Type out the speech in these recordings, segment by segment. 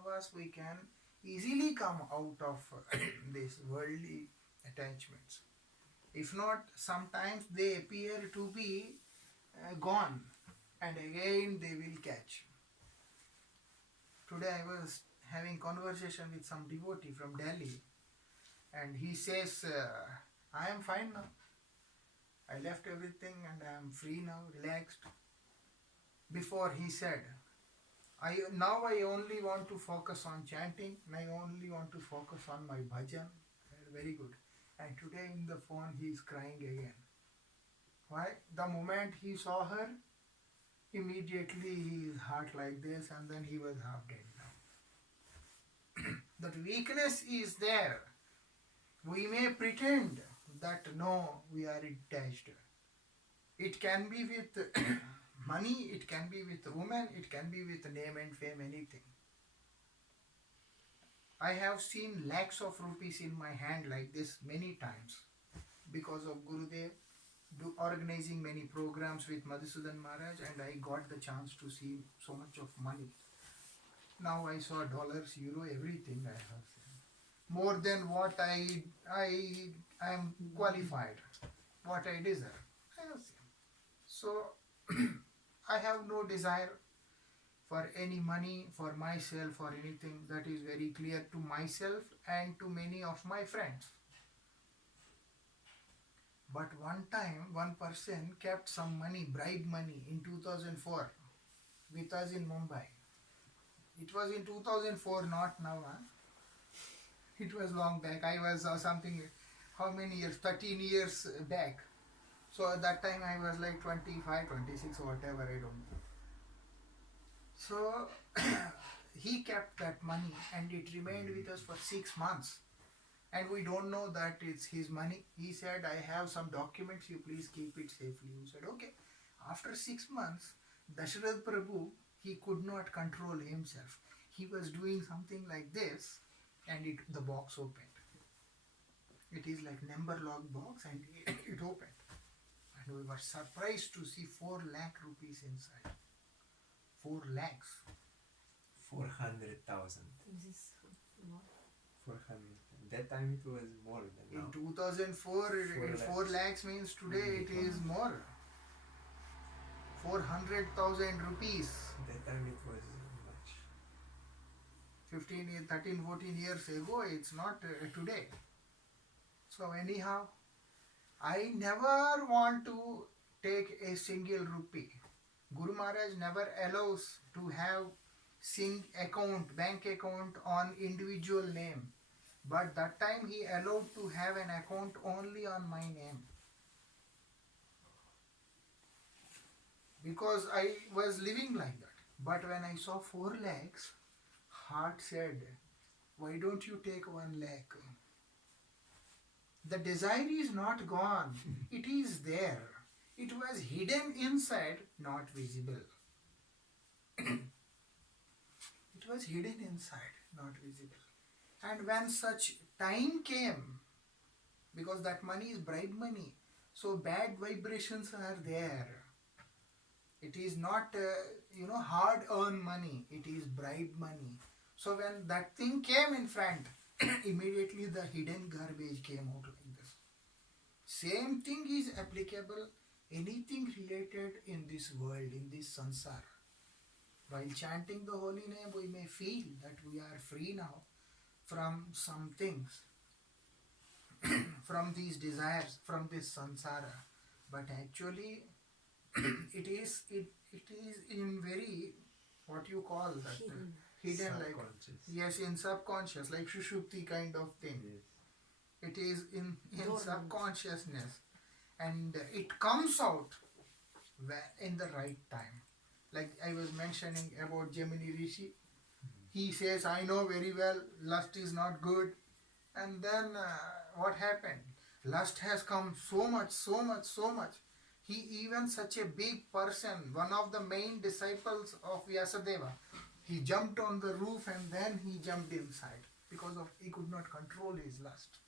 Vaishnavas, we can easily come out of these worldly attachments. If not, sometimes they appear to be gone and again they will catch. Today I was having conversation with some devotee from Delhi, and he says, I am fine now. I left everything and I am free now, relaxed. Before he said, I only want to focus on chanting, and I only want to focus on my bhajan. Very good. And today in the phone he is crying again. Why? The moment he saw her, immediately his heart like this, and then he was half dead now. That weakness is there. We may pretend that no, we are attached. It can be with money, it can be with women, it can be with name and fame, anything. I have seen lakhs of rupees in my hand like this many times because of Gurudev organizing many programs with Madhusudan Maharaj, and I got the chance to see so much of money. Now I saw dollars, euro, everything I have seen. More than what I am qualified, what I deserve. I have seen. So I have no desire for any money, for myself, or anything. That is very clear to myself and to many of my friends. But one time, one person kept some money, bribe money, in 2004 with us in Mumbai. It was in 2004, not now. Huh? It was long back. I was something, how many years? 13 years back. So at that time I was like 25, 26 or whatever, I don't know. So he kept that money and it remained with us for 6 months. And we don't know that it's his money. He said, I have some documents, you please keep it safely. We said, okay. After 6 months, Dasharath Prabhu, he could not control himself. He was doing something like this, and the box opened. It is like number lock box, and it opened. And we were surprised to see 4 lakh rupees inside. 4 lakhs. 400,000. This is more. 400. That time it was more than now. In 2004, 4 lakhs means today it is more. 400,000 rupees. That time it was much. 13, 14 years ago, it's not today. So anyhow, I never want to take a single rupee. Guru Maharaj never allows to have bank account on individual name. But that time he allowed to have an account only on my name. Because I was living like that. But when I saw 4 lakhs, heart said, why don't you take 1 lakh? The desire is not gone. It is there. It was hidden inside, not visible. It was hidden inside, not visible. And when such time came, because that money is bribe money, so bad vibrations are there. It is not, hard-earned money. It is bribe money. So when that thing came in front, immediately the hidden garbage came out like this. Same thing is applicable, anything related in this world, in this sansar. While chanting the holy name, we may feel that we are free now from some things, from these desires, from this sansara. But actually, it is in very, what you call that, hidden like, yes, in subconscious, like Shushupti kind of thing. Yes. It is in subconsciousness, and it comes out in the right time. Like I was mentioning about Gemini Rishi, he says, I know very well lust is not good. And then what happened? Lust has come so much. He even such a big person, one of the main disciples of Vyasadeva, he jumped on the roof and then he jumped inside because he could not control his lust.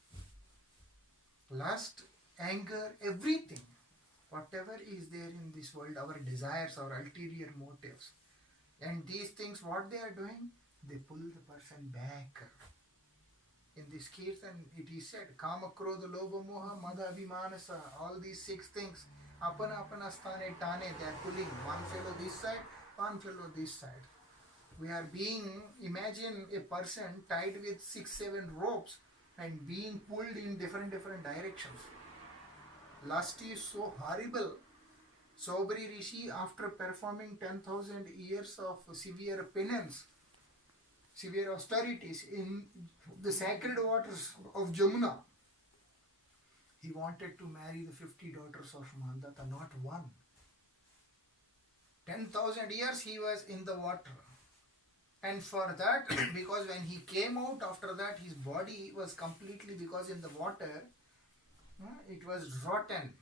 Lust, anger, everything, whatever is there in this world, our desires, our ulterior motives. And these things, what they are doing? They pull the went back. In this kirtan, it is said, Kama, Krodha, Lobha, Moha, Mada, Abhimanasa, all these 6 things, apana apana sthane tane, they are pulling one fellow this side, one fellow this side. We are being, imagine a person tied with 6-7 ropes and being pulled in different directions. Lust is so horrible. Saubri Rishi, after performing 10,000 years of severe penance, severe austerities in the sacred waters of Jamuna, he wanted to marry the 50 daughters of Mandata, not one. 10,000 years he was in the water. And for that, because when he came out after that, his body was completely, because in the water, it was rotten.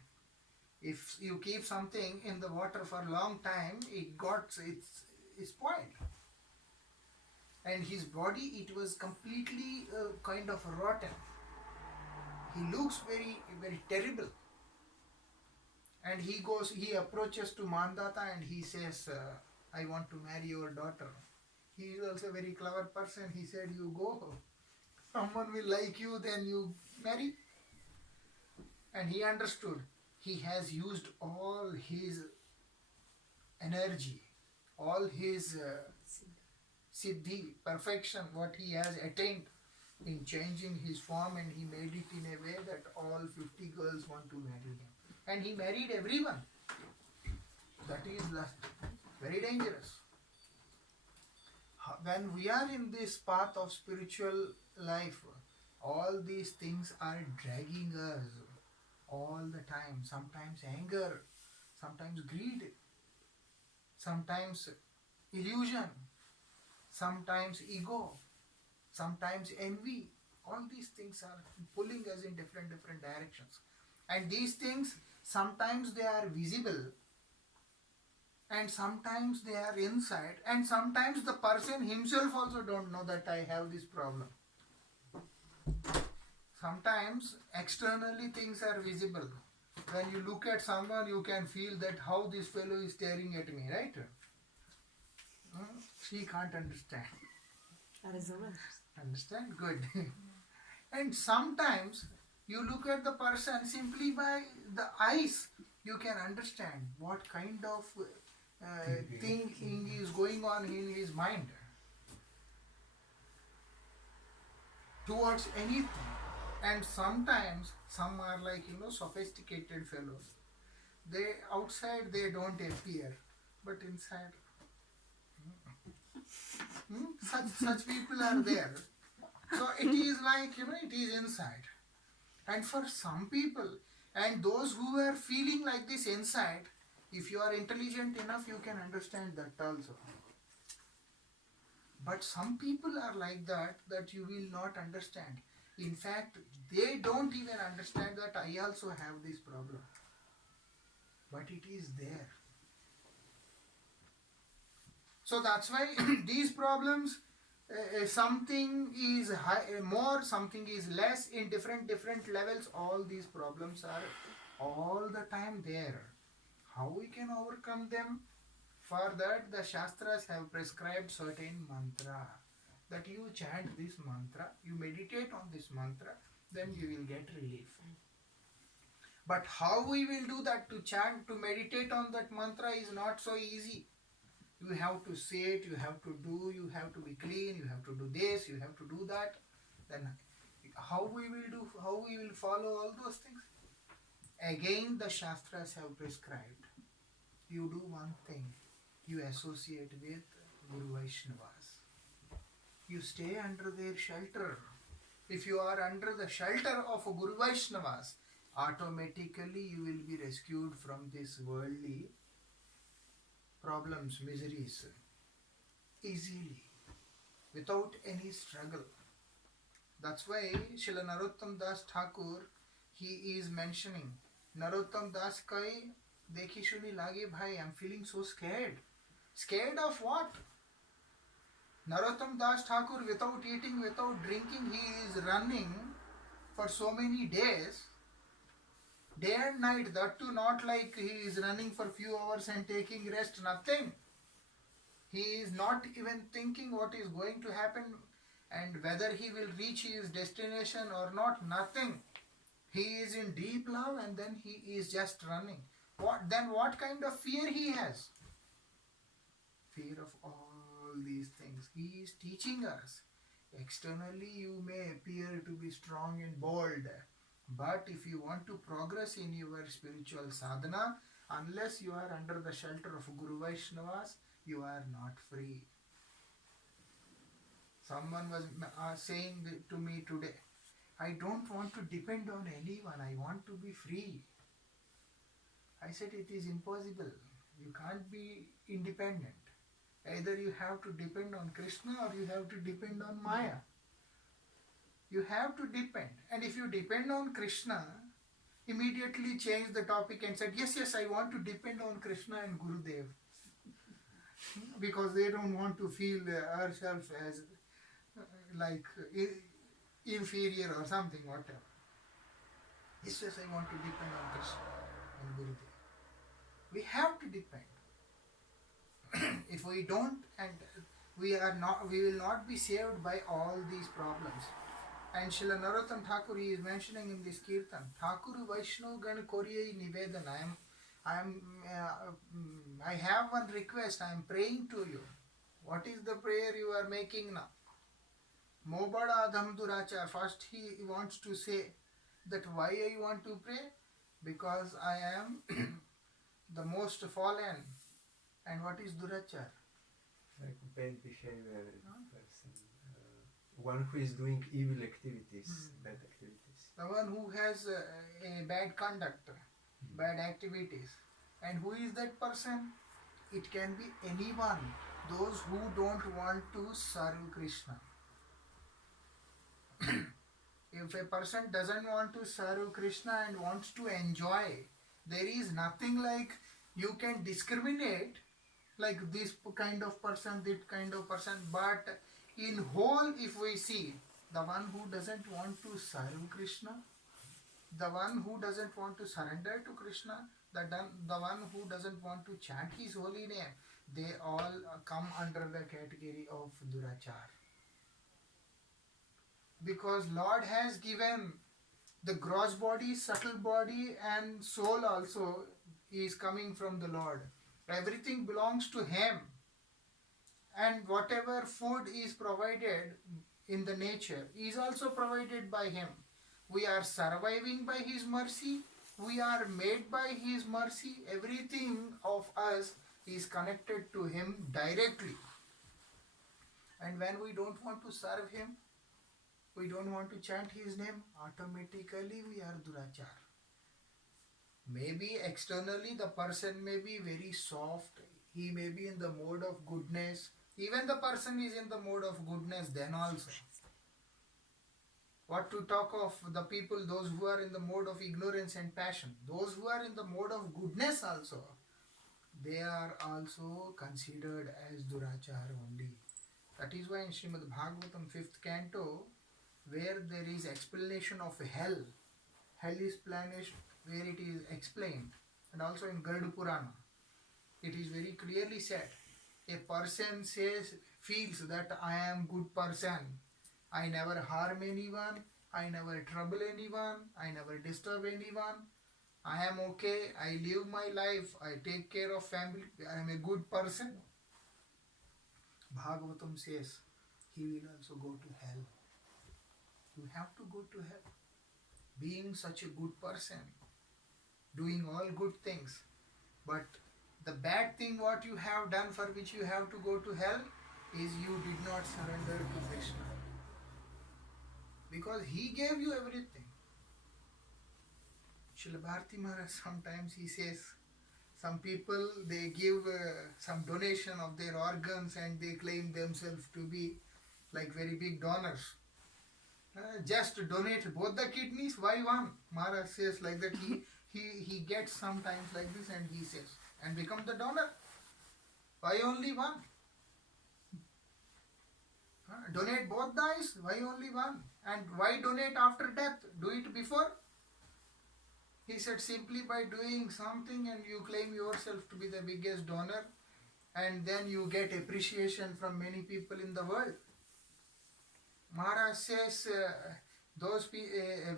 If you keep something in the water for a long time, it's spoiled. And his body, it was completely kind of rotten. He looks very, very terrible. And he approaches to Mandata and he says, I want to marry your daughter. He is also a very clever person. He said, you go. Someone will like you, then you marry. And he understood. He has used all his energy, all his siddhi, perfection, what he has attained in changing his form, and he made it in a way that all 50 girls want to marry him. And he married everyone. That is very dangerous. When we are in this path of spiritual life, all these things are dragging us all the time. Sometimes anger, sometimes greed, sometimes illusion, sometimes ego, sometimes envy. All these things are pulling us in different directions. And these things, sometimes they are visible, and sometimes they are inside, and sometimes the person himself also don't know that I have this problem. Sometimes externally things are visible. When you look at someone, you can feel that how this fellow is staring at me, right? She can't understand. Understand? Good. And sometimes you look at the person simply by the eyes, you can understand what kind of thing is going on in his mind towards anything. And sometimes some are like, sophisticated fellows. They outside they don't appear, but inside such people are there. So it is like, it is inside. And for some people, and those who are feeling like this inside, if you are intelligent enough, you can understand that also. But some people are like that you will not understand. In fact, they don't even understand that I also have this problem. But it is there. So that's why these problems, something is more, something is less, in different levels. All these problems are all the time there. How we can overcome them? For that, the Shastras have prescribed certain mantra. That you chant this mantra, you meditate on this mantra, then you will get relief. But how we will do that, to chant, to meditate on that mantra is not so easy. You have to say it, you have to do, you have to be clean, you have to do this, you have to do that. Then how we will follow all those things? Again, the Shastras have prescribed. You do one thing, you associate with Guru Vaishnavas. You stay under their shelter. If you are under the shelter of Guru Vaishnavas, automatically you will be rescued from this worldly problems, miseries, easily, without any struggle. That's why Srila Narottam Das Thakur, he is mentioning, Narottam Das kai dekhi shuni lage bhai, I'm feeling so scared. Scared of what? Narottam Das Thakur, without eating, without drinking, he is running for so many days, day and night. That too not like he is running for few hours and taking rest, nothing. He is not even thinking what is going to happen and whether he will reach his destination or not, nothing. He is in deep love and then he is just running. What kind of fear he has? Fear of all these things. He is teaching us. Externally you may appear to be strong and bold, but if you want to progress in your spiritual sadhana, unless you are under the shelter of Guru Vaishnavas, you are not free. Someone was saying to me today, I don't want to depend on anyone, I want to be free. I said it is impossible. You can't be independent. Either you have to depend on Krishna or you have to depend on Maya. You have to depend. And if you depend on Krishna, immediately change the topic and said, yes, I want to depend on Krishna and Gurudev. Because they don't want to feel ourselves as like inferior or something, whatever. Yes, I want to depend on Krishna and Gurudev. We have to depend. If we don't, and we will not be saved by all these problems. And Srila Narottam Thakur is mentioning in this Kirtan, Thakur Vaishnav Gan Koriyai Nivedan. I have one request. I am praying to you. What is the prayer you are making now? Mobada Dham Durachar. First he wants to say that why I want to pray? Because I am the most fallen. And what is Durachar? Like bad behavior person. One who is doing evil activities, bad activities. The one who has a bad conduct, bad activities. And who is that person? It can be anyone. Those who don't want to serve Krishna. If a person doesn't want to serve Krishna and wants to enjoy, there is nothing like you can discriminate like this kind of person, that kind of person, but in whole if we see, the one who doesn't want to serve Krishna, the one who doesn't want to surrender to Krishna, the one who doesn't want to chant his holy name, they all come under the category of Durachar. Because Lord has given the gross body, subtle body and soul also is coming from the Lord. Everything belongs to Him. And whatever food is provided in the nature is also provided by Him. We are surviving by His mercy. We are made by His mercy. Everything of us is connected to Him directly. And when we don't want to serve Him, we don't want to chant His name, automatically we are Durachar. Maybe externally the person may be very soft, he may be in the mode of goodness. Even the person is in the mode of goodness then also. What to talk of the people, those who are in the mode of ignorance and passion. Those who are in the mode of goodness also, they are also considered as Durachar only. That is why in Srimad Bhagavatam 5th canto, where there is explanation of hell, hell is planished, where it is explained, and also in Garuda Purana, it is very clearly said, a person feels that I am good person, I never harm anyone, I never trouble anyone, I never disturb anyone, I am okay, I live my life, I take care of family, I am a good person. Bhagavatam says, he will also go to hell. You have to go to hell. Being such a good person, doing all good things, but the bad thing what you have done for which you have to go to hell is you did not surrender to Krishna. Because He gave you everything. Srila Bharati Maharaj sometimes he says, some people they give some donation of their organs and they claim themselves to be like very big donors. Just donate both the kidneys, why one? Maharaj says like that, he gets sometimes like this and he says, and become the donor. Why only one? Donate both the eyes, why only one? And why donate after death? Do it before? He said simply by doing something and you claim yourself to be the biggest donor and then you get appreciation from many people in the world. Maharaj says,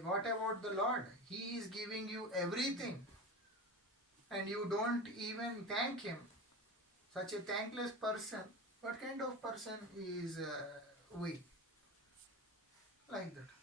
what about the Lord? He is giving you everything and you don't even thank Him. Such a thankless person, what kind of person is we? Like that.